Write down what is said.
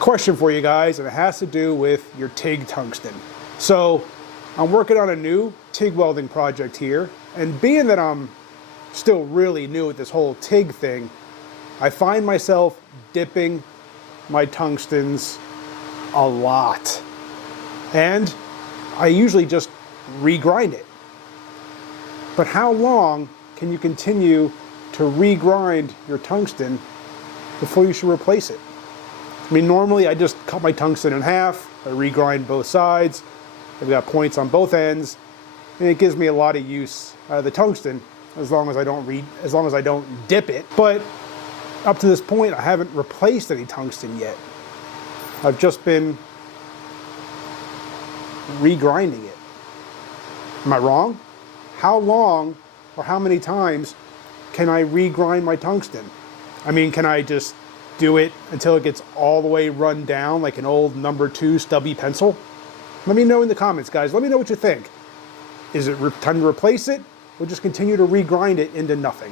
Question for you guys, and it has to do with your Tig Tungsten. So I'm working on a new TIG welding project here, and being that I'm still really new at this whole TIG thing, I find myself dipping my tungstens a lot. And I usually just regrind it. But how long can you continue to regrind your tungsten before you should replace it? I mean, normally I just cut my tungsten in half, I regrind both sides, I've got points on both ends, and it gives me a lot of use out of the tungsten as long as I don't dip it. But up to this point, I haven't replaced any tungsten yet. I've just been regrinding it. Am I wrong? How long or how many times can I regrind my tungsten? I mean, can I just do it until it gets all the way run down like an old number 2 stubby pencil? Let me know in the comments, guys. Let me know what you think. Is it time to replace it, or just continue to regrind it into nothing?